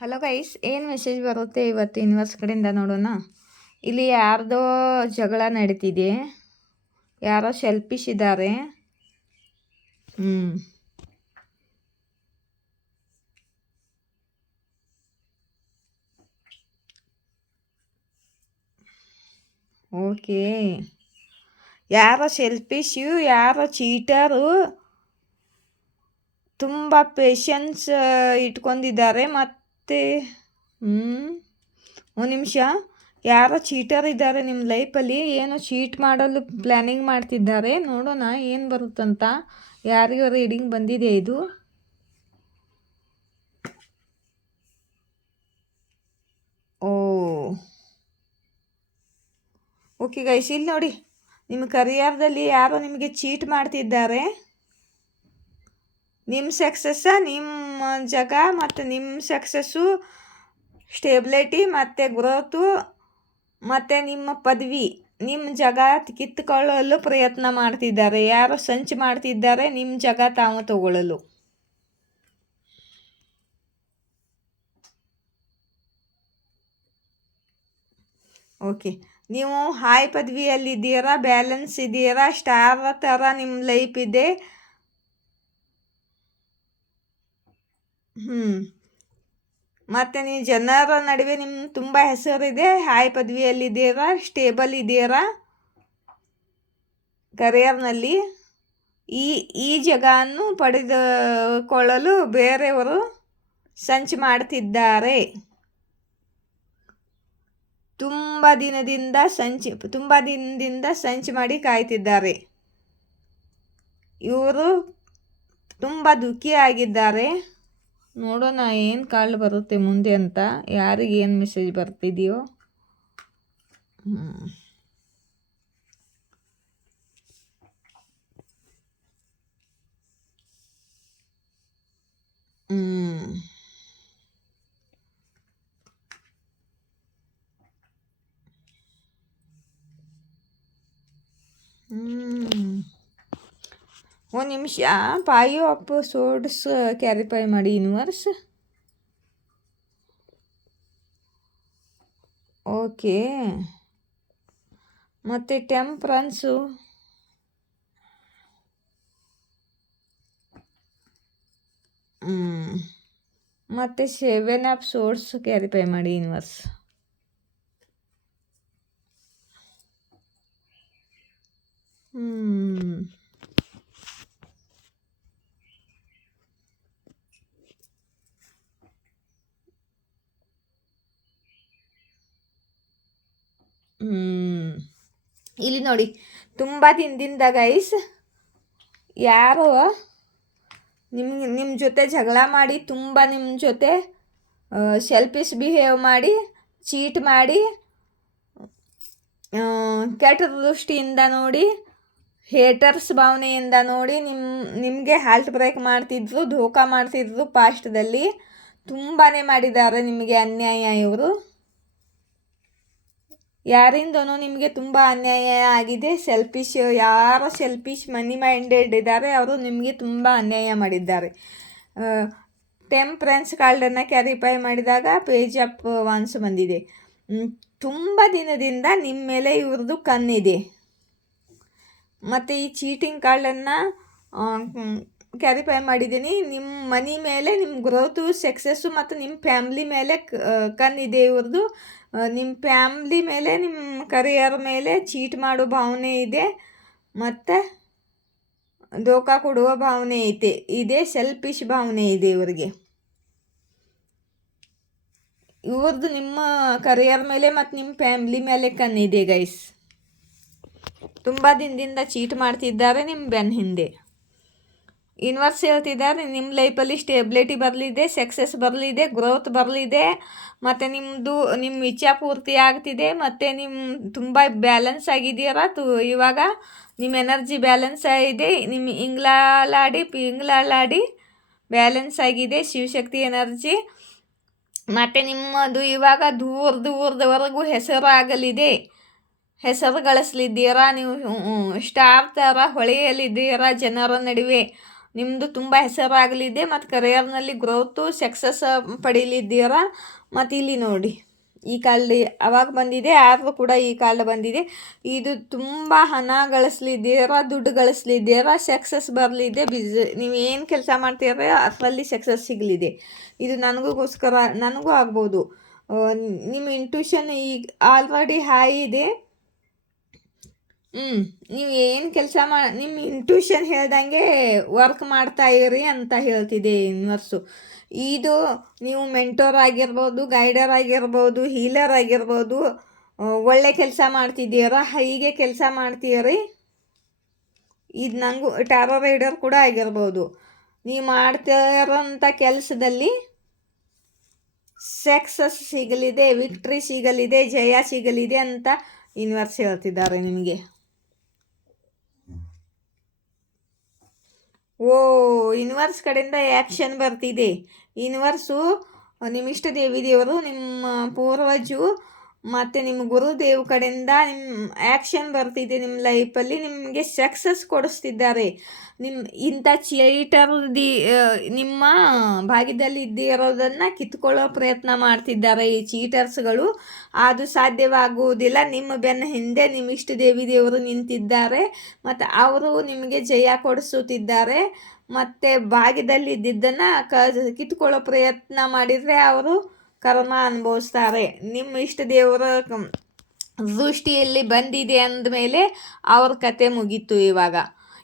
Hello guys, ಏನು message ಬರುತ್ತೆ ಇವತ್ತು ಯೂನಿವರ್ಸ್ ಕಡೆಯಿಂದ ನೋಡೋಣ. ಇಲ್ಲಿ ಯಾರ್ದೋ ಜಗಳ ನಡೀತಿದೆ, ಯಾರೋ ಸೆಲ್ಫಿಶ್ ಇದ್ದಾರೆ. ಓಕೆ, ಯಾರೋ ಸೆಲ್ಫಿಶು, ಯಾರೋ ಚೀಟರು, ತುಂಬ ಪೇಷನ್ಸ್ ಇಟ್ಕೊಂಡಿದ್ದಾರೆ. ಮತ್ತು ಒಂದು ನಿಮಿಷ, ಯಾರೋ ಚೀಟರ್ ಇದ್ದಾರೆ ನಿಮ್ಮ ಲೈಫಲ್ಲಿ, ಏನೋ ಚೀಟ್ ಮಾಡಲು ಪ್ಲ್ಯಾನಿಂಗ್ ಮಾಡ್ತಿದ್ದಾರೆ. ನೋಡೋಣ ಏನು ಬರುತ್ತಂತ. ಯಾರಿಗೂ ರೀಡಿಂಗ್ ಬಂದಿದೆ ಇದು. ಓಕೆ ಗೈಸ್, ಇಲ್ಲಿ ನೋಡಿ, ನಿಮ್ಮ ಕರಿಯರ್ದಲ್ಲಿ ಯಾರೋ ನಿಮಗೆ ಚೀಟ್ ಮಾಡ್ತಿದ್ದಾರೆ. ನಿಮ್ಮ ಸಕ್ಸಸ್ಸ, ನಿಮ್ಮ ಜಾಗ ಮತ್ತು ನಿಮ್ಮ ಸಕ್ಸಸ್ಸು, ಸ್ಟೇಬಿಲಿಟಿ ಮತ್ತು ಗ್ರೋತು ಮತ್ತು ನಿಮ್ಮ ಪದವಿ, ನಿಮ್ಮ ಜಾಗ ಕಿತ್ತುಕೊಳ್ಳಲು ಪ್ರಯತ್ನ ಮಾಡ್ತಿದ್ದಾರೆ. ಯಾರೋ ಸಂಚು ಮಾಡ್ತಿದ್ದಾರೆ ನಿಮ್ಮ ಜಾಗ ತಾವು ತಗೊಳ್ಳಲು. ಓಕೆ, ನೀವು ಹಾಯ್ ಪದವಿಯಲ್ಲಿದ್ದೀರಾ, ಬ್ಯಾಲೆನ್ಸ್ ಇದ್ದೀರಾ, ಸ್ಟಾರ್ ಥರ ನಿಮ್ಮ ಲೈಫ್ ಇದೆ. ಮತ್ತು ನೀವು ಜನರ ನಡುವೆ ನಿಮ್ಮ ತುಂಬ ಹೆಸರಿದೆ. ಹಾಯ್ ಪದವಿಯಲ್ಲಿದ್ದೀರಾ, ಸ್ಟೇಬಲ್ ಇದ್ದೀರಾ ಕರಿಯರ್ನಲ್ಲಿ. ಈ ಜಾಗವನ್ನು ಪಡೆದುಕೊಳ್ಳಲು ಬೇರೆಯವರು ಸಂಚು ಮಾಡ್ತಿದ್ದಾರೆ. ತುಂಬ ದಿನದಿಂದ ಸಂಚು ಮಾಡಿ ಕಾಯ್ತಿದ್ದಾರೆ. ಇವರು ತುಂಬ ದುಃಖಿಯಾಗಿದ್ದಾರೆ. ನೋಡೋಣ ಏನು ಕಾಲ್ ಬರುತ್ತೆ ಮುಂದೆ ಅಂತ, ಯಾರಿಗೆ ಏನು ಮೆಸೇಜ್ ಬರ್ತಿದೆಯೋ. ಒಂದು ನಿಮಿಷ, ಪಾಯು ಆಫ್ ಸೋರ್ಡ್ಸ್ ಕ್ಯಾರಿಫೈ ಮಾಡಿ ಯೂನಿವರ್ಸ್. ಓಕೆ, ಮತ್ತು ಟೆಂಪ್ರನ್ಸು, ಮತ್ತು 7 ಆಫ್ ಸೋರ್ಡ್ಸ್ ಕ್ಯಾರಿಫೈ ಮಾಡಿ ಯೂನಿವರ್ಸ್. ಇಲ್ಲಿ ನೋಡಿ, ತುಂಬ ದಿನದಿಂದ ಗೈಸ್ ಯಾರೋ ನಿಮ್ಮ ಜೊತೆ ಜಗಳ ಮಾಡಿ, ತುಂಬ ನಿಮ್ಮ ಜೊತೆ ಸೆಲ್ಫಿಶ್ ಬಿಹೇವ್ ಮಾಡಿ, ಚೀಟ್ ಮಾಡಿ, ಕೆಟ್ಟ ದೃಷ್ಟಿಯಿಂದ ನೋಡಿ, ಹೇಟರ್ಸ್ ಭಾವನೆಯಿಂದ ನೋಡಿ ನಿಮಗೆ ಹಾಲ್ಟ್ ಬ್ರೇಕ್ ಮಾಡ್ತಿದ್ರು, ಧೋಕಾ ಮಾಡ್ತಿದ್ರು. ಪಾಸ್ಟ್ದಲ್ಲಿ ತುಂಬಾ ಮಾಡಿದ್ದಾರೆ ನಿಮಗೆ ಅನ್ಯಾಯ. ಇವರು ಯಾರಿಂದನೂ ನಿಮಗೆ ತುಂಬ ಅನ್ಯಾಯ ಆಗಿದೆ. ಯಾರೋ ಸೆಲ್ಫಿಶ್ ಮನಿ ಮೈಂಡೆಡ್ ಇದ್ದಾರೆ, ಅವರು ನಿಮಗೆ ತುಂಬ ಅನ್ಯಾಯ ಮಾಡಿದ್ದಾರೆ. ಟೆಂಪ್ರೆನ್ಸ್ ಕಾರ್ಡನ್ನು ಕ್ಯಾರಿಫೈ ಮಾಡಿದಾಗ ಪೇಜ್ ಆಫ್ ವಾನ್ಸ್ ಬಂದಿದೆ. ತುಂಬ ದಿನದಿಂದ ನಿಮ್ಮ ಮೇಲೆ ಇವ್ರದ್ದು ಕಣ್ಣಿದೆ. ಮತ್ತು ಈ ಚೀಟಿಂಗ್ ಕಾರ್ಡನ್ನು ಕ್ಯಾರಿಫೈ ಮಾಡಿದ್ದೀನಿ. ನಿಮ್ಮ ಮನಿ ಮೇಲೆ, ನಿಮ್ಮ ಗ್ರೋತು, ಸಕ್ಸಸ್ಸು ಮತ್ತು ನಿಮ್ಮ ಫ್ಯಾಮ್ಲಿ ಮೇಲೆ ಕಣ್ಣಿದೆ ಇವ್ರದ್ದು. ನಿಮ್ಮ ಫ್ಯಾಮ್ಲಿ ಮೇಲೆ, ನಿಮ್ಮ ಕರಿಯರ್ ಮೇಲೆ ಚೀಟ್ ಮಾಡೋ ಭಾವನೆ ಇದೆ, ಮತ್ತು ಧೋಕಾ ಕೊಡುವ ಭಾವನೆ ಐತೆ. ಇದೇ ಸೆಲ್ಫಿಶ್ ಭಾವನೆ ಇದೆ ಇವರಿಗೆ. ಇವ್ರದ್ದು ನಿಮ್ಮ ಕರಿಯರ್ ಮೇಲೆ ಮತ್ತು ನಿಮ್ಮ ಫ್ಯಾಮ್ಲಿ ಮೇಲೆ ಕಣ್ಣಿದೆ ಗೈಸ್. ತುಂಬ ದಿನದಿಂದ ಚೀಟ್ ಮಾಡ್ತಿದ್ದಾರೆ ನಿಮ್ಮ ಬೆನ್ನ ಹಿಂದೆ. ಯೂನಿವರ್ಸ್ ಹೇಳ್ತಿದ್ದಾರೆ ನಿಮ್ಮ ಲೈಫಲ್ಲಿ ಸ್ಟೇಬಿಲಿಟಿ ಬರಲಿದೆ, ಸಕ್ಸಸ್ ಬರಲಿದೆ, ಗ್ರೋತ್ ಬರಲಿದೆ, ಮತ್ತು ನಿಮ್ಮ ಇಚ್ಛಾ ಪೂರ್ತಿ ಆಗ್ತಿದೆ. ಮತ್ತು ನಿಮ್ಮ ತುಂಬ ಬ್ಯಾಲೆನ್ಸ್ ಆಗಿದೆಯಲ್ಲ, ಇವಾಗ ನಿಮ್ಮ ಎನರ್ಜಿ ಬ್ಯಾಲೆನ್ಸ್ ಆಗಿದೆ. ನಿಮ್ಮ ಇಂಗ್ಲಾಡಿ ಬ್ಯಾಲೆನ್ಸ್ ಆಗಿದೆ, ಶಿವಶಕ್ತಿ ಎನರ್ಜಿ. ಮತ್ತು ನಿಮ್ಮದು ಇವಾಗ ದೂರದವರೆಗೂ ಹೆಸರು ಆಗಲಿದೆ, ಹೆಸರು ಗಳಿಸಲಿದ್ದೀರಾ. ನೀವು ಸ್ಟಾರ್ ಥರ ಹೊಳೆಯಲಿದ್ದೀರಾ ಜನರ ನಡುವೆ. ನಿಮ್ಮದು ತುಂಬ ಹೆಸರಾಗಲಿದೆ ಮತ್ತು ಕರಿಯರ್ನಲ್ಲಿ ಗ್ರೋತು ಸಕ್ಸಸ್ ಪಡೀಲಿದ್ದೀರಾ. ಮತ್ತು ಇಲ್ಲಿ ನೋಡಿ ಈ ಕಾರ್ಡ್ ಅವಾಗ ಬಂದಿದೆ, ಆದರೂ ಕೂಡ ಈ ಕಾರ್ಡ್ ಬಂದಿದೆ. ಇದು ತುಂಬ ಹಣ ಗಳಿಸ್ಲಿದ್ದೀರಾ, ದುಡ್ಡು ಗಳಿಸ್ಲಿದ್ದೀರಾ, ಸಕ್ಸಸ್ ಬರಲಿದೆ. ನೀವು ಏನು ಕೆಲಸ ಮಾಡ್ತೀರ ಅದರಲ್ಲಿ ಸಕ್ಸಸ್ ಸಿಗಲಿದೆ. ಇದು ನನಗೂ ಆಗ್ಬೋದು. ನಿಮ್ಮ ಇಂಟ್ಯೂಷನ್ ಈಗ ಆಲ್ರೆಡಿ ಹೈ ಇದೆ. ನೀವು ಏನು ಕೆಲಸ ನಿಮ್ಮ ಇಂಟ್ಯೂಷನ್ ಹೇಳ್ದಂಗೆ ವರ್ಕ್ ಮಾಡ್ತಾ ಇರಿ ಅಂತ ಹೇಳ್ತಿದೆ ಯೂನಿವರ್ಸು. ಇದು ನೀವು ಮೆಂಟೋರ್ ಆಗಿರ್ಬೋದು, ಗೈಡರ್ ಆಗಿರ್ಬೋದು, ಹೀಲರ್ ಆಗಿರ್ಬೋದು, ಒಳ್ಳೆ ಕೆಲಸ ಮಾಡ್ತಿದ್ದೀರಾ, ಹೀಗೆ ಕೆಲಸ ಮಾಡ್ತೀರಿ. ಇದು ನನಗೂ ಟ್ಯಾರೋ ರೈಡರ್ ಕೂಡ ಆಗಿರ್ಬೋದು. ನೀವು ಮಾಡ್ತಿರೋಂಥ ಕೆಲಸದಲ್ಲಿ ಸಕ್ಸಸ್ ಸಿಗಲಿದೆ, ವಿಕ್ಟ್ರಿ ಸಿಗಲಿದೆ, ಜಯ ಸಿಗಲಿದೆ ಅಂತ ಯೂನಿವರ್ಸ್ ಹೇಳ್ತಿದ್ದಾರೆ ನಿಮಗೆ. ಯೂನಿವರ್ಸ್ ಕಡೆಯಿಂದ ಆ್ಯಕ್ಷನ್ ಬರ್ತಿದೆ. ಯೂನಿವರ್ಸು ನಿಮ್ಮ ಇಷ್ಟ ದೇವರು, ನಿಮ್ಮ ಪೂರ್ವಜು ಮತ್ತು ನಿಮ್ಮ ಗುರುದೇವ್ ಕಡೆಯಿಂದ ನಿಮ್ಮ ಆ್ಯಕ್ಷನ್ ಬರ್ತಿದೆ. ನಿಮ್ಮ ಲೈಫಲ್ಲಿ ನಿಮಗೆ ಸಕ್ಸಸ್ ಕೊಡಿಸ್ತಿದ್ದಾರೆ. ಇಂಥ ಚೀಟರ್ ನಿಮ್ಮ ಭಾಗ್ಯದಲ್ಲಿ ಇದ್ದಿರೋದನ್ನು ಕಿತ್ಕೊಳ್ಳೋ ಪ್ರಯತ್ನ ಮಾಡ್ತಿದ್ದಾರೆ ಈ ಚೀಟರ್ಸ್ಗಳು. ಅದು ಸಾಧ್ಯವಾಗುವುದಿಲ್ಲ. ನಿಮ್ಮ ಬೆನ್ನ ಹಿಂದೆ ನಿಮ್ಮ ಇಷ್ಟ ದೇವರು ನಿಂತಿದ್ದಾರೆ ಮತ್ತು ಅವರು ನಿಮಗೆ ಜಯ ಕೊಡಿಸುತ್ತಿದ್ದಾರೆ. ಮತ್ತು ಭಾಗ್ಯದಲ್ಲಿ ಇದ್ದಿದ್ದನ್ನು ಕಿತ್ಕೊಳ್ಳೋ ಪ್ರಯತ್ನ ಮಾಡಿದರೆ ಅವರು ಕರ್ಮ ಅನುಭವಿಸ್ತಾರೆ. ನಿಮ್ಮ ಇಷ್ಟ ದೇವರ ದೃಷ್ಟಿಯಲ್ಲಿ ಬಂದಿದೆ ಅಂದಮೇಲೆ ಅವ್ರ ಕತೆ ಮುಗೀತು.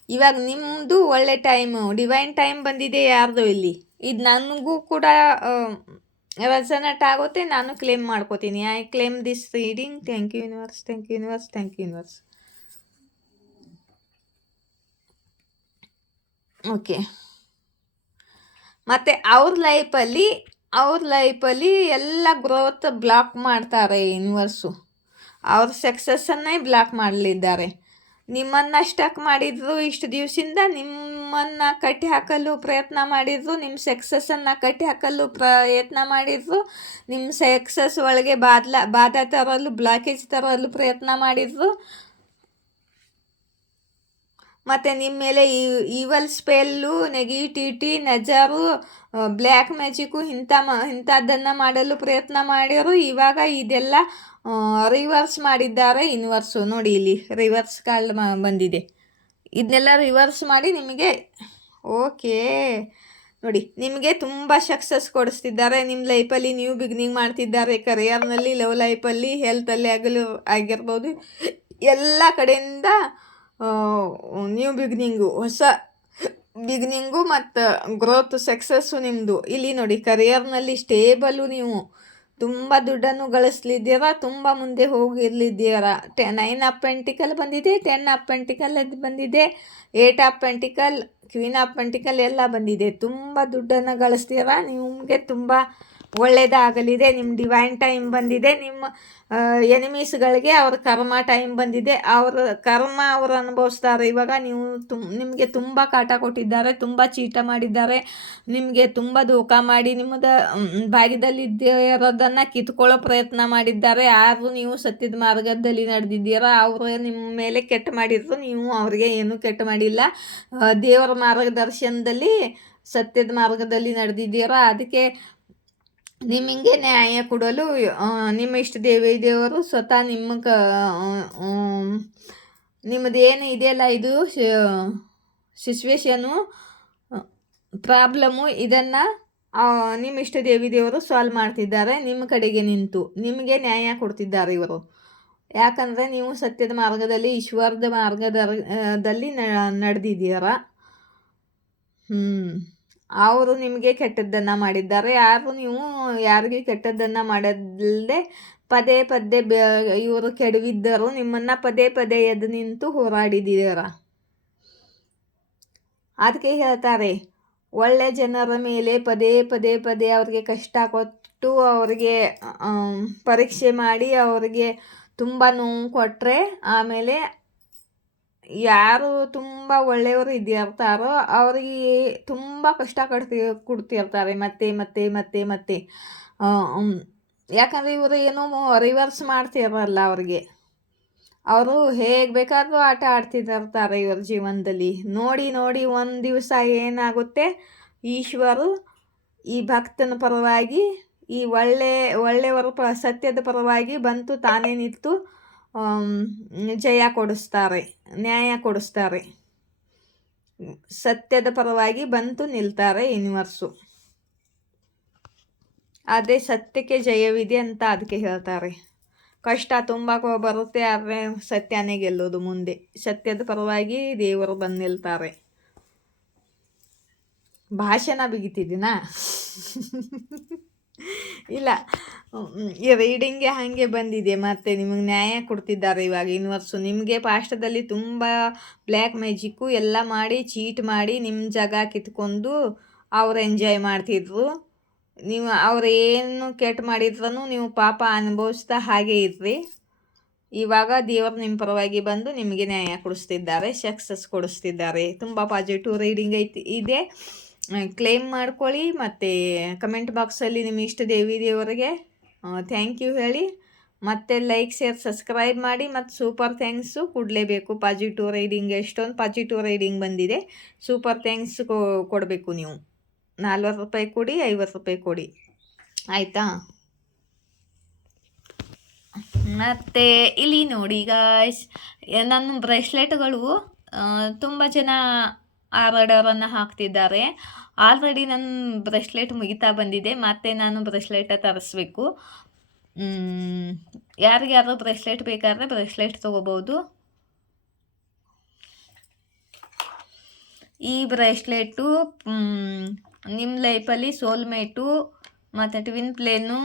ಇವಾಗ ನಿಮ್ಮದು ಒಳ್ಳೆ ಟೈಮು, ಡಿವೈನ್ ಟೈಮ್ ಬಂದಿದೆ ಯಾರ್ದು ಇಲ್ಲಿ. ಇದು ನನಗೂ ಕೂಡ ರೆಸನೇಟ್ ಆಗುತ್ತೆ, ನಾನು ಕ್ಲೇಮ್ ಮಾಡ್ಕೋತೀನಿ. I claim this reading. Thank you universe, thank you universe, thank you universe. Okay, ಮತ್ತು ಅವ್ರ ಲೈಫಲ್ಲಿ ಎಲ್ಲ ಗ್ರೋತ್ ಬ್ಲಾಕ್ ಮಾಡ್ತಾರೆ ಯೂನಿವರ್ಸು. ಅವ್ರ ಸಕ್ಸಸ್ಸನ್ನೇ ಬ್ಲಾಕ್ ಮಾಡಲಿದ್ದಾರೆ. ನಿಮ್ಮನ್ನು ಸ್ಟಕ್ ಮಾಡಿದ್ರು ಇಷ್ಟು ದಿವಸದಿಂದ, ನಿಮ್ಮನ್ನು ಕಟ್ಟಿ ಹಾಕಲು ಪ್ರಯತ್ನ ಮಾಡಿದ್ರು, ನಿಮ್ಮ ಸಕ್ಸಸ್ಸನ್ನು ಕಟ್ಟಿ ಹಾಕಲು ಪ್ರಯತ್ನ ಮಾಡಿದ್ರು, ನಿಮ್ಮ ಸಕ್ಸಸ್ ಒಳಗೆ ಬಾಧೆ ತರಲು, ಬ್ಲಾಕೇಜ್ ತರಲು ಪ್ರಯತ್ನ ಮಾಡಿದ್ರು. ಮತ್ತು ನಿಮ್ಮ ಮೇಲೆ ಈವಲ್ ಸ್ಪೆಲ್ಲು, ನೆಗೆಟಿವಿಟಿ, ನಜರು, ಬ್ಲ್ಯಾಕ್ ಮ್ಯಾಜಿಕ್ಕು ಇಂಥದ್ದನ್ನು ಮಾಡಲು ಪ್ರಯತ್ನ ಮಾಡ್ಯಾರು. ಇವಾಗ ಇದೆಲ್ಲ ರಿವರ್ಸ್ ಮಾಡಿದ್ದಾರೆ ಯೂನಿವರ್ಸು. ನೋಡಿ ಇಲ್ಲಿ ರಿವರ್ಸ್ ಕಾರ್ಡ್ ಬಂದಿದೆ. ಇದನ್ನೆಲ್ಲ ರಿವರ್ಸ್ ಮಾಡಿ ನಿಮಗೆ ಓಕೆ ನೋಡಿ ನಿಮಗೆ ತುಂಬ ಸಕ್ಸಸ್ ಕೊಡಿಸ್ತಿದ್ದಾರೆ. ನಿಮ್ಮ ಲೈಫಲ್ಲಿ ನ್ಯೂ ಬಿಗಿನಿಂಗ್ ಮಾಡ್ತಿದ್ದಾರೆ. ಕರಿಯರ್ನಲ್ಲಿ, ಲವ್ ಲೈಫಲ್ಲಿ, ಹೆಲ್ತಲ್ಲಿ ಆಗಿರ್ಬೋದು, ಎಲ್ಲ ಕಡೆಯಿಂದ ನ್ಯೂ ಬಿಗಿನಿಂಗು, ಹೊಸ ಬಿಗಿನಿಂಗು ಮತ್ತು ಗ್ರೋತ್ ಸಕ್ಸಸ್ಸು ನಿಮ್ಮದು. ಇಲ್ಲಿ ನೋಡಿ ಕರಿಯರ್ನಲ್ಲಿ ಸ್ಟೇಬಲು, ನೀವು ತುಂಬ ದುಡ್ಡನ್ನು ಗಳಿಸ್ಲಿದ್ದೀರಾ, ತುಂಬ ಮುಂದೆ ಹೋಗಿರ್ಲಿದ್ದೀರಾ. 9 ಆಫ್ ಪೆಂಟಿಕಲ್ ಬಂದಿದೆ, 10 ಆಫ್ ಪೆಂಟಿಕಲ್ ಬಂದಿದೆ, 8 of pentacle, queen of pentacle ಎಲ್ಲ ಬಂದಿದೆ. ತುಂಬ ದುಡ್ಡನ್ನು ಗಳಿಸ್ತೀರಾ, ನಿಮಗೆ ತುಂಬ ಒಳ್ಳೆಯದಾಗಲಿದೆ. ನಿಮ್ಮ ಡಿವೈನ್ ಟೈಮ್ ಬಂದಿದೆ. ನಿಮ್ಮ ಎನಿಮೀಸ್ಗಳಿಗೆ ಅವ್ರ ಕರ್ಮ ಟೈಮ್ ಬಂದಿದೆ. ಅವರು ಅನುಭವಿಸ್ತಾರೆ. ಇವಾಗ ನಿಮಗೆ ತುಂಬ ಕಾಟ ಕೊಟ್ಟಿದ್ದಾರೆ, ತುಂಬ ಚೀಟ ಮಾಡಿದ್ದಾರೆ, ನಿಮಗೆ ತುಂಬ ಧೋಕಾ ಮಾಡಿ ನಿಮ್ಮದು ಭಾಗ್ಯದಲ್ಲಿ ಇರೋದನ್ನು ಕಿತ್ಕೊಳ್ಳೋ ಪ್ರಯತ್ನ ಮಾಡಿದ್ದಾರೆ. ಆದರೂ ನೀವು ಸತ್ಯದ ಮಾರ್ಗದಲ್ಲಿ ನಡೆದಿದ್ದೀರಾ. ಅವರು ನಿಮ್ಮ ಮೇಲೆ ಕೆಟ್ಟ ಮಾಡಿದ್ರು, ನೀವು ಅವರಿಗೆ ಏನೂ ಕೆಟ್ಟ ಮಾಡಿಲ್ಲ. ದೇವರ ಮಾರ್ಗದರ್ಶನದಲ್ಲಿ ಸತ್ಯದ ಮಾರ್ಗದಲ್ಲಿ ನಡೆದಿದ್ದೀರಾ. ಅದಕ್ಕೆ ನಿಮಗೆ ನ್ಯಾಯ ಕೊಡಲು ನಿಮ್ಮ ಇಷ್ಟ ದೇವರು ಸ್ವತಃ ನಿಮ್ಮದೇನು ಇದೆಯಲ್ಲ, ಇದು ಸಿಚುವೇಶನು, ಪ್ರಾಬ್ಲಮ್ಮು, ಇದನ್ನು ನಿಮ್ಮ ಇಷ್ಟ ದೇವರು ಸಾಲ್ವ್ ಮಾಡ್ತಿದ್ದಾರೆ. ನಿಮ್ಮ ಕಡೆಗೆ ನಿಂತು ನಿಮಗೆ ನ್ಯಾಯ ಕೊಡ್ತಿದ್ದಾರೆ ಇವರು. ಯಾಕಂದರೆ ನೀವು ಸತ್ಯದ ಮಾರ್ಗದಲ್ಲಿ, ಈಶ್ವರದ ಮಾರ್ಗದಲ್ಲಿ ನಡೆದಿದ್ದೀರ. ಅವರು ನಿಮಗೆ ಕೆಟ್ಟದ್ದನ್ನು ಮಾಡಿದ್ದಾರೆ. ನೀವು ಯಾರಿಗೆ ಕೆಟ್ಟದ್ದನ್ನು ಮಾಡದಲ್ಲದೆ ಪದೇ ಪದೇ ಇವರು ಕೆಡವಿದ್ದರು. ನಿಮ್ಮನ್ನು ಪದೇ ಪದೇ ಎದ್ದು ನಿಂತು ಹೋರಾಡಿದ್ದೀರ. ಅದಕ್ಕೆ ಹೇಳ್ತಾರೆ, ಒಳ್ಳೆ ಜನರ ಮೇಲೆ ಪದೇ ಪದೇ ಪದೇ ಅವ್ರಿಗೆ ಕಷ್ಟ ಕೊಟ್ಟು, ಅವ್ರಿಗೆ ಪರೀಕ್ಷೆ ಮಾಡಿ, ಅವ್ರಿಗೆ ತುಂಬ ನೋವು ಕೊಟ್ಟರೆ ಆಮೇಲೆ ಯಾರು ತುಂಬ ಒಳ್ಳೆಯವರು ಇದ್ದಿರ್ತಾರೋ ಅವರಿಗೆ ತುಂಬ ಕಷ್ಟ ಕೊಡ್ತಿರ್ತಾರೆ ಮತ್ತೆ ಮತ್ತೆ ಮತ್ತೆ ಮತ್ತೆ. ಯಾಕಂದರೆ ಇವರು ಏನೋ ರಿವರ್ಸ್ ಮಾಡ್ತಿರಲ್ಲ ಅವ್ರಿಗೆ. ಅವರು ಹೇಗೆ ಬೇಕಾದರೂ ಆಟ ಆಡ್ತಿರ್ತಾರೆ ಇವ್ರ ಜೀವನದಲ್ಲಿ. ನೋಡಿ ನೋಡಿ ಒಂದು ದಿವಸ ಏನಾಗುತ್ತೆ, ಈಶ್ವರು ಈ ಭಕ್ತನ ಪರವಾಗಿ, ಈ ಒಳ್ಳೆಯವರ ಸತ್ಯದ ಪರವಾಗಿ ಬಂತು ತಾನೇ ನಿಂತು ಜಯ ಕೊಡಿಸ್ತಾರೆ, ನ್ಯಾಯ ಕೊಡಿಸ್ತಾರೆ. ಸತ್ಯದ ಪರವಾಗಿ ಬಂತು ನಿಲ್ತಾರೆ ಯೂನಿವರ್ಸು. ಆದರೆ ಸತ್ಯಕ್ಕೆ ಜಯವಿದೆ ಅಂತ ಅದಕ್ಕೆ ಹೇಳ್ತಾರೆ. ಕಷ್ಟ ತುಂಬ ಬರುತ್ತೆ, ಆದರೆ ಸತ್ಯನೇ ಗೆಲ್ಲೋದು ಮುಂದೆ. ಸತ್ಯದ ಪರವಾಗಿ ದೇವರು ಬಂದು ನಿಲ್ತಾರೆ. ಭಾಷಣ ಬಿಗಿತಿದ್ದೀನಾ? ಇಲ್ಲ, ಈ ರೀಡಿಂಗ್ಗೆ ಹಾಗೆ ಬಂದಿದೆ. ಮತ್ತು ನಿಮಗೆ ನ್ಯಾಯ ಕೊಡ್ತಿದ್ದಾರೆ ಇವಾಗ ಯೂನಿವರ್ಸು. ನಿಮಗೆ ಪಾಸ್ಟದಲ್ಲಿ ತುಂಬ ಬ್ಲ್ಯಾಕ್ ಮ್ಯಾಜಿಕ್ಕು ಎಲ್ಲ ಮಾಡಿ ಚೀಟ್ ಮಾಡಿ ನಿಮ್ಮ ಜಾಗ ಕಿತ್ಕೊಂಡು ಅವ್ರು ಎಂಜಾಯ್ ಮಾಡ್ತಿದ್ರು. ನೀವು ಅವ್ರು ಏನು ಕೆಟ್ಟ ಮಾಡಿದ್ರೂ ನೀವು ಪಾಪ ಅನುಭವಿಸ್ತಾ ಹಾಗೆ ಇರ್ರಿ. ಇವಾಗ ದೇವರು ನಿಮ್ಮ ಪರವಾಗಿ ಬಂದು ನಿಮಗೆ ನ್ಯಾಯ ಕೊಡಿಸ್ತಿದ್ದಾರೆ, ಸಕ್ಸಸ್ ಕೊಡಿಸ್ತಿದ್ದಾರೆ. ತುಂಬ ಪಾಸಿಟಿವ್ ರೀಡಿಂಗ್ ಇದೆ. ಕ್ಲೇಮ್ ಮಾಡ್ಕೊಳ್ಳಿ. ಮತ್ತು ಕಮೆಂಟ್ ಬಾಕ್ಸಲ್ಲಿ ನಿಮ್ಮ ಇಷ್ಟ ದೇವರಿಗೆ ಥ್ಯಾಂಕ್ ಯು ಹೇಳಿ. ಮತ್ತು ಲೈಕ್, ಶೇರ್, ಸಬ್ಸ್ಕ್ರೈಬ್ ಮಾಡಿ. ಮತ್ತು ಸೂಪರ್ ಥ್ಯಾಂಕ್ಸು ಕೊಡಲೇಬೇಕು. ಪಾಸಿಟಿವ್ ರೈಡಿಂಗ್ ಎಷ್ಟೊಂದು ಪಾಸಿಟಿವ್ ರೈಡಿಂಗ್ ಬಂದಿದೆ. ಸೂಪರ್ ಥ್ಯಾಂಕ್ಸ್ ಕೊಡಬೇಕು ನೀವು. 40 ರೂಪಾಯಿ ಕೊಡಿ, 50 ರೂಪಾಯಿ ಕೊಡಿ, ಆಯಿತಾ? ಮತ್ತು ಇಲ್ಲಿ ನೋಡಿ ಗಾಯ್ಸ್, ನನ್ನ ಬ್ರೇಸ್ಲೆಟ್ಗಳು ತುಂಬ ಜನ ಆರ್ಡರನ್ನು ಹಾಕ್ತಿದ್ದಾರೆ. ಆಲ್ರೆಡಿ ನನ್ನ ಬ್ರೇಸ್ಲೆಟ್ ಮುಗಿತಾ ಬಂದಿದೆ. ಮತ್ತು ನಾನು ಬ್ರೇಸ್ಲೆಟ ತರಿಸ್ಬೇಕು. ಯಾರಿಗಾದ್ರೂ ಬ್ರೇಸ್ಲೆಟ್ ಬೇಕಾದರೆ ಬ್ರೇಸ್ಲೆಟ್ ತೊಗೋಬೋದು. ಈ ಬ್ರೇಸ್ಲೆಟು ನಿಮ್ಮ ಲೈಫಲ್ಲಿ ಸೋಲ್ಮೇಟು ಮತ್ತು ಟ್ವಿನ್ ಫ್ಲೇನು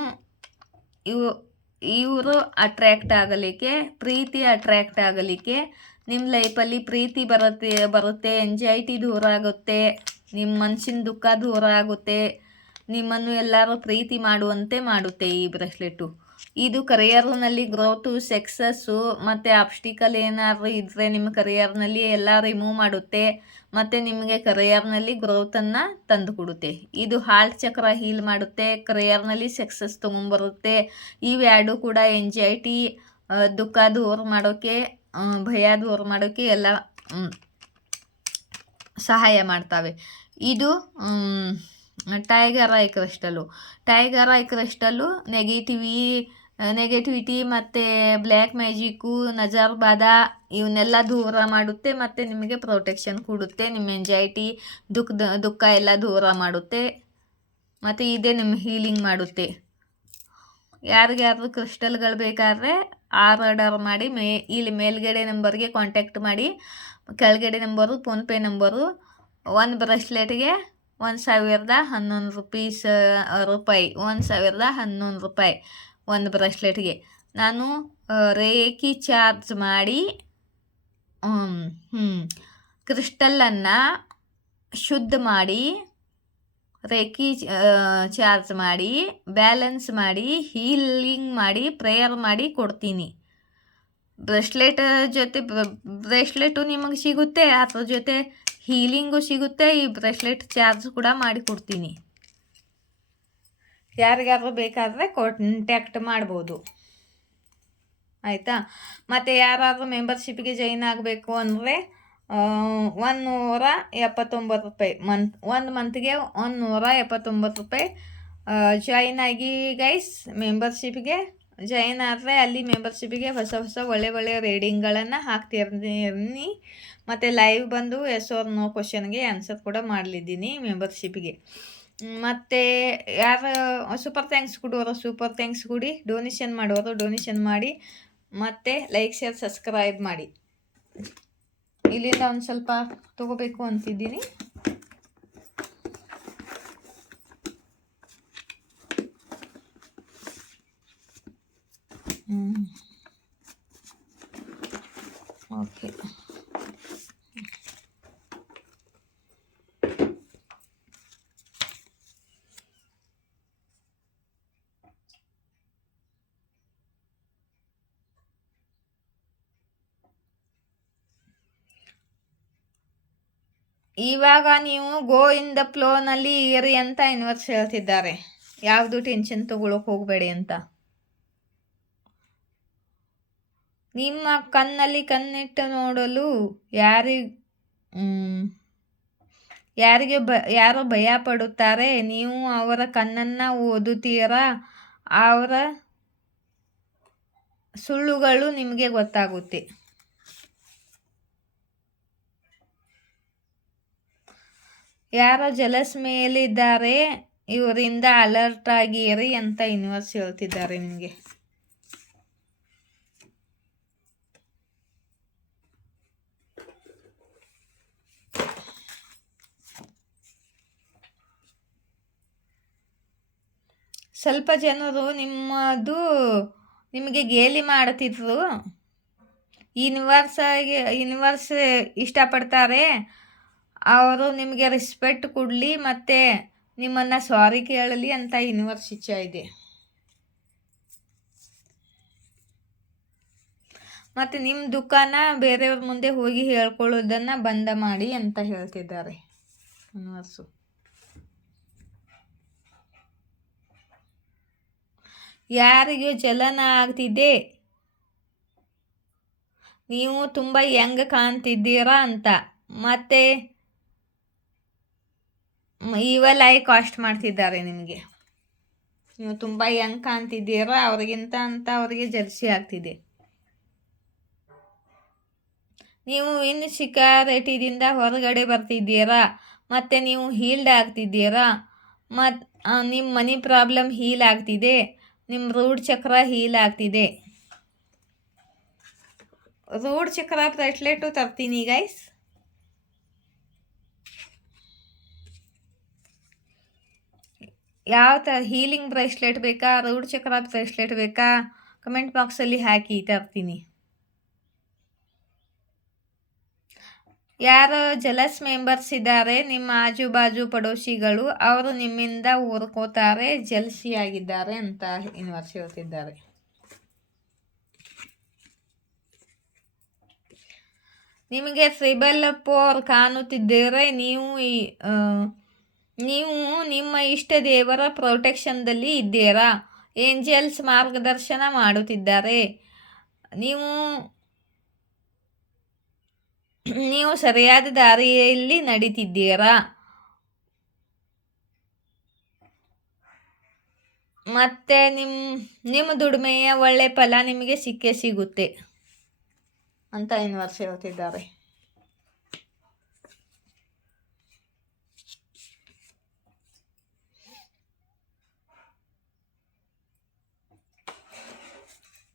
ಇವರು ಅಟ್ರ್ಯಾಕ್ಟ್ ಆಗಲಿಕ್ಕೆ, ಪ್ರೀತಿ ಅಟ್ರ್ಯಾಕ್ಟ್ ಆಗಲಿಕ್ಕೆ, ನಿಮ್ಮ ಲೈಫಲ್ಲಿ ಪ್ರೀತಿ ಬರುತ್ತೆ, ಎಂಜಾಯ್ಟಿ ದೂರ ಆಗುತ್ತೆ, ನಿಮ್ಮ ಮನಸ್ಸಿನ ದುಃಖ ದೂರ ಆಗುತ್ತೆ, ನಿಮ್ಮನ್ನು ಎಲ್ಲರೂ ಪ್ರೀತಿ ಮಾಡುವಂತೆ ಮಾಡುತ್ತೆ ಈ ಬ್ರೇಸ್ಲೆಟು. ಇದು ಕರಿಯರ್ನಲ್ಲಿ ಗ್ರೋತು, ಸಕ್ಸಸ್ಸು ಮತ್ತು ಆಬ್ಸ್ಟಿಕಲ್ ಏನಾದರೂ ಇದ್ದರೆ ನಿಮ್ಮ ಕರಿಯರ್ನಲ್ಲಿ ಎಲ್ಲ ರಿಮೂವ್ ಮಾಡುತ್ತೆ. ಮತ್ತು ನಿಮಗೆ ಕರಿಯರ್ನಲ್ಲಿ ಗ್ರೋತನ್ನು ತಂದು ಕೊಡುತ್ತೆ. ಇದು ಹಾರ್ಟ್ ಚಕ್ರ ಹೀಲ್ ಮಾಡುತ್ತೆ, ಕರಿಯರ್ನಲ್ಲಿ ಸಕ್ಸಸ್ ತೊಗೊಂಬರುತ್ತೆ. ಇವೆರಡು ಕೂಡ ಎಂಜಾಯ್ಟಿ, ದುಃಖ ದೂರ ಮಾಡೋಕ್ಕೆ, ಭಯ ದೂರ ಮಾಡೋಕ್ಕೆ ಎಲ್ಲ ಸಹಾಯ ಮಾಡ್ತವೆ. ಇದು tiger I crystal. Tiger I crystal negativity ಮತ್ತು ಬ್ಲ್ಯಾಕ್ ಮ್ಯಾಜಿಕ್ಕು, ನಜರ್ ಬಾಧ ಇವನ್ನೆಲ್ಲ ದೂರ ಮಾಡುತ್ತೆ. ಮತ್ತು ನಿಮಗೆ ಪ್ರೊಟೆಕ್ಷನ್ ಕೊಡುತ್ತೆ. ನಿಮ್ಮ ಎಂಜಾಯ್ಟಿ, ದುಃಖ ಎಲ್ಲ ದೂರ ಮಾಡುತ್ತೆ. ಮತ್ತು ಇದೇ ನಿಮ್ಮ ಹೀಲಿಂಗ್ ಮಾಡುತ್ತೆ. ಯಾರಿಗಾದ್ರೂ ಕ್ರಿಸ್ಟಲ್ಗಳು ಬೇಕಾದರೆ ಆರ್ಡರ್ ಮಾಡಿ. ಇಲ್ಲಿ ಮೇಲ್ಗಡೆ ನಂಬರ್ಗೆ ಕಾಂಟ್ಯಾಕ್ಟ್ ಮಾಡಿ. ಕೆಳಗಡೆ ನಂಬರು ಫೋನ್ಪೇ ನಂಬರು. ಒಂದು ಬ್ರೇಸ್ಲೆಟ್ಗೆ 1011 ರೂಪಾಯಿ 1011 ರೂಪಾಯಿ ಒಂದು ಬ್ರೇಸ್ಲೆಟ್ಗೆ. ನಾನು ರೇಖಿ ಚಾರ್ಜ್ ಮಾಡಿ ಕ್ರಿಸ್ಟಲನ್ನು ಶುದ್ಧ ಮಾಡಿ, ರೇಖಿ ಚಾರ್ಜ್ ಮಾಡಿ, ಬ್ಯಾಲೆನ್ಸ್ ಮಾಡಿ, ಹೀಲಿಂಗ್ ಮಾಡಿ, ಪ್ರೇಯರ್ ಮಾಡಿ ಕೊಡ್ತೀನಿ. ಬ್ರೇಸ್ಲೆಟು ನಿಮಗೆ ಸಿಗುತ್ತೆ, ಅದ್ರ ಜೊತೆ ಹೀಲಿಂಗು ಸಿಗುತ್ತೆ. ಈ ಬ್ರೇಸ್ಲೆಟ್ ಚಾರ್ಜ್ ಕೂಡ ಮಾಡಿ ಕೊಡ್ತೀನಿ. ಯಾರಿಗಾದ್ರೂ ಬೇಕಾದರೆ ಕಾಂಟ್ಯಾಕ್ಟ್ ಮಾಡ್ಬೋದು, ಆಯಿತಾ? ಮತ್ತು ಯಾರಾದರೂ ಮೆಂಬರ್ಶಿಪ್ಗೆ ಜಾಯಿನ್ ಆಗಬೇಕು ಅಂದರೆ 179 ರೂಪಾಯಿ ಒಂದು ಮಂತ್ಗೆ 179 ರೂಪಾಯಿ ಜಾಯಿನ್ ಆಗಿ ಗೈಸ್. ಮೆಂಬರ್ಶಿಪ್ಗೆ ಜಾಯಿನ್ ಆದರೆ ಅಲ್ಲಿ ಮೆಂಬರ್ಶಿಪ್ಗೆ ಹೊಸ ಒಳ್ಳೆ ರೀಡಿಂಗ್ಗಳನ್ನು ಹಾಕ್ತಿರ್ತೀನಿ. ಮತ್ತು ಲೈವ್ ಬಂದು ಎಸ್ ಆರ್ ನೋ ಕ್ವಶನ್ಗೆ ಆನ್ಸರ್ ಕೂಡ ಮಾಡಲಿದ್ದೀನಿ ಮೆಂಬರ್ಶಿಪ್ಗೆ. ಮತ್ತು ಯಾರು ಸೂಪರ್ ಥ್ಯಾಂಕ್ಸ್ ಕೊಡೋರು ಸೂಪರ್ ಥ್ಯಾಂಕ್ಸ್ ಕೊಡಿ, ಡೊನೇಷನ್ ಮಾಡೋರು ಡೊನೇಷನ್ ಮಾಡಿ. ಮತ್ತು ಲೈಕ್, ಶೇರ್, ಸಬ್ಸ್ಕ್ರೈಬ್ ಮಾಡಿ. ಇಲ್ಲಿಂದ ಒಂದು ಸ್ವಲ್ಪ ತೊಗೋಬೇಕು ಅಂತಿದ್ದೀನಿ. ಓಕೆ, ಇವಾಗ ನೀವು ಗೋ ಇನ್ ದ ಫ್ಲೋನಲ್ಲಿ ಇರಿ ಅಂತ ಯೂನಿವರ್ಸ್ ಹೇಳ್ತಿದ್ದಾರೆ. ಯಾವುದು ಟೆನ್ಷನ್ ತೊಗೊಳಕ್ಕೆ ಹೋಗಬೇಡಿ ಅಂತ. ನಿಮ್ಮ ಕಣ್ಣಲ್ಲಿ ಕಣ್ಣಿಟ್ಟು ನೋಡಲು ಯಾರು ಭಯ ಪಡುತ್ತಾರೆ. ನೀವು ಅವರ ಕಣ್ಣನ್ನು ಓದುತ್ತೀರಾ, ಅವರ ಸುಳ್ಳುಗಳು ನಿಮಗೆ ಗೊತ್ತಾಗುತ್ತೆ. ಯಾರೋ ಜಲಸ್ ಮೇಲಿದ್ದಾರೆ, ಇವರಿಂದ ಅಲರ್ಟ್ ಆಗಿರಿ ಅಂತ ಯೂನಿವರ್ಸ್ ಹೇಳ್ತಿದ್ದಾರೆ ನಿಮಗೆ. ಸ್ವಲ್ಪ ಜನರು ನಿಮಗೆ ಗೇಲಿ ಮಾಡ್ತಿದ್ರು. ಯೂನಿವರ್ಸ್ ಇಷ್ಟಪಡ್ತಾರೆ, ಅವರು ನಿಮಗೆ ರೆಸ್ಪೆಕ್ಟ್ ಕೊಡಲಿ ಮತ್ತು ನಿಮ್ಮನ್ನು ಸಾರಿ ಕೇಳಲಿ ಅಂತ ಯೂನಿವರ್ಸ್ ಇಚ್ಛೆ ಇದೆ. ಮತ್ತು ನಿಮ್ಮ ದುಃಖನ ಬೇರೆಯವ್ರ ಮುಂದೆ ಹೋಗಿ ಹೇಳ್ಕೊಳ್ಳೋದನ್ನು ಬಂದ ಮಾಡಿ ಅಂತ ಹೇಳ್ತಿದ್ದಾರೆ ಯೂನಿವರ್ಸು. ಯಾರಿಗೂ ಜಲನ ಆಗ್ತಿದೆ, ನೀವು ತುಂಬ ಯಂಗ್ ಕಾಣ್ತಿದ್ದೀರಾ ಅಂತ, ಮತ್ತು ಈವಲ್ ಐ ಕಾಸ್ಟ್ ಮಾಡ್ತಿದ್ದಾರೆ ನಿಮಗೆ. ನೀವು ತುಂಬ ಯಂಗ್ ಕಾಣ್ತಿದ್ದೀರಾ ಅವ್ರಿಗಿಂತ ಅಂತ ಅವರಿಗೆ ಜರ್ಸಿ ಆಗ್ತಿದೆ. ನೀವು ಇನ್ಸೆಕ್ಯೂರಿಟಿಯಿಂದ ಹೊರಗಡೆ ಬರ್ತಿದ್ದೀರಾ, ಮತ್ತು ನೀವು ಹೀಲ್ಡ್ ಆಗ್ತಿದ್ದೀರಾ, ಮತ್ತು ನಿಮ್ಮ ಮನಿ ಪ್ರಾಬ್ಲಮ್ ಹೀಲ್ ಆಗ್ತಿದೆ, ನಿಮ್ಮ ರೂಟ್ ಚಕ್ರ ಹೀಲ್ ಆಗ್ತಿದೆ. ರೂಟ್ ಚಕ್ರ ಬ್ರೇಸ್ಲೆಟು ತರ್ತೀನಿ ಗೈಸ್. ಯಾವ ಥರ ಹೀಲಿಂಗ್ ಬ್ರೇಸ್ಲೆಟ್ ಬೇಕಾ, ರೂಟ್ ಚಕ್ರ ಬ್ರೇಸ್ಲೆಟ್ ಬೇಕಾ, ಕಮೆಂಟ್ ಬಾಕ್ಸಲ್ಲಿ ಹಾಕಿ, ತರ್ತೀನಿ. ಯಾರು ಜಲಸ್ ಮೆಂಬರ್ಸ್ ಇದ್ದಾರೆ, ನಿಮ್ಮ ಆಜು ಬಾಜು ಪಡೋಶಿಗಳು, ಅವರು ನಿಮ್ಮಿಂದ ಊರ್ಕೋತಾರೆ, ಜಲ್ಸಿಯಾಗಿದ್ದಾರೆ ಅಂತ ಯೂನಿವರ್ಸ್ ಹೇಳ್ತಿದ್ದಾರೆ. ನಿಮಗೆ ಟ್ರಿಬಲ್ 4 ಕಾಣುತ್ತಿದ್ದರೆ ನೀವು ನಿಮ್ಮ ಇಷ್ಟ ದೇವರ ಪ್ರೊಟೆಕ್ಷನ್ದಲ್ಲಿ ಇದ್ದೀರಾ. ಏಂಜಲ್ಸ್ ಮಾರ್ಗದರ್ಶನ ಮಾಡುತ್ತಿದ್ದಾರೆ. ನೀವು ಸರಿಯಾದ ದಾರಿಯಲ್ಲಿ ನಡೀತಿದ್ದೀರಾ, ಮತ್ತು ನಿಮ್ಮ ದುಡಿಮೆಯ ಒಳ್ಳೆ ಫಲ ನಿಮಗೆ ಸಿಗುತ್ತೆ ಅಂತ ಯೂನಿವರ್ಸ್ ಹೇಳ್ತಿದ್ದಾರೆ.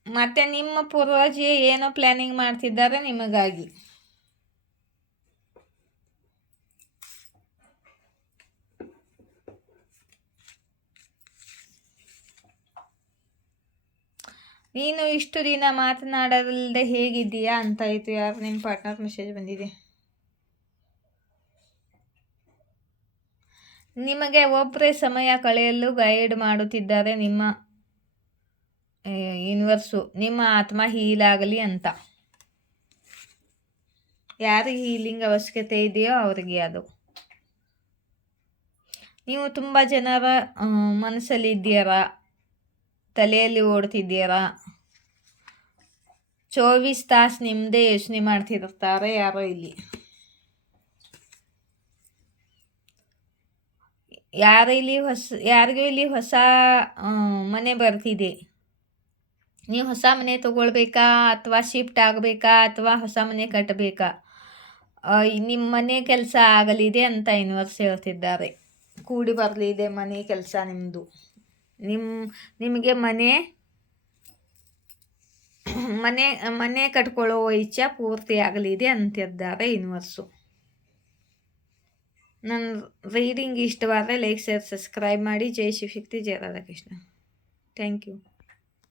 ಮತ್ತು ನಿಮ್ಮ ಪೂರ್ವಜಿ ಏನೋ ಪ್ಲ್ಯಾನಿಂಗ್ ಮಾಡ್ತಿದ್ದಾರೆ ನಿಮಗಾಗಿ. ನೀನು ಇಷ್ಟು ದಿನ ಮಾತನಾಡಲ್ದೆ ಹೇಗಿದ್ದೀಯಾ ಅಂತ ಆಯಿತು. ಯಾರು ನಿಮ್ಮ ಪಾರ್ಟ್ನರ್ ಮೆಸೇಜ್ ಬಂದಿದೆ. ನಿಮಗೆ ಒಬ್ಬರೇ ಸಮಯ ಕಳೆಯಲು ಗೈಡ್ ಮಾಡುತ್ತಿದ್ದಾರೆ ನಿಮ್ಮ ಯೂನಿವರ್ಸು. ನಿಮ್ಮ ಆತ್ಮ ಹೀಲ್ ಆಗಲಿ ಅಂತ. ಯಾರಿಗೆ ಹೀಲಿಂಗ್ ಅವಶ್ಯಕತೆ ಇದೆಯೋ ಅವರಿಗೆ ಅದು. ನೀವು ತುಂಬ ಜನರ ಮನಸ್ಸಲ್ಲಿ ಇದ್ದೀರಾ, ತಲೆಯಲ್ಲಿ ಓಡ್ತಿದ್ದೀರಾ. 24 ತಾಸು ನಿಮ್ಮದೇ ಯೋಚನೆ ಮಾಡ್ತಿರ್ತಾರೆ ಯಾರೋ ಇಲ್ಲಿ. ಯಾರಿಗೂ ಇಲ್ಲಿ ಹೊಸ ಮನೆ ಬರ್ತಿದೆ. ನೀವು ಹೊಸ ಮನೆ ತೊಗೊಳ್ಬೇಕಾ, ಅಥವಾ ಶಿಫ್ಟ್ ಆಗಬೇಕಾ, ಅಥವಾ ಹೊಸ ಮನೆ ಕಟ್ಟಬೇಕಾ, ನಿಮ್ಮ ಮನೆ ಕೆಲಸ ಆಗಲಿದೆ ಅಂತ ಯೂನಿವರ್ಸ್ ಹೇಳ್ತಿದ್ದಾರೆ. ಕೂಡಿ ಬರಲಿದೆ ಮನೆ ಕೆಲಸ ನಿಮ್ಮದು. ನಿಮಗೆ ಮನೆ ಕಟ್ಕೊಳ್ಳೋ ಇಚ್ಛೆ ಪೂರ್ತಿ ಆಗಲಿದೆ ಅಂತಿದ್ದಾರೆ ಯೂನಿವರ್ಸು. ನನ್ನ ರೀಡಿಂಗ್ ಇಷ್ಟವಾದರೆ ಲೈಕ್, ಶೇರ್, ಸಬ್ಸ್ಕ್ರೈಬ್ ಮಾಡಿ. ಜೈ ಶಿವಶಕ್ತಿ, ಜಯ ರಾಧಾಕೃಷ್ಣ. Thank you.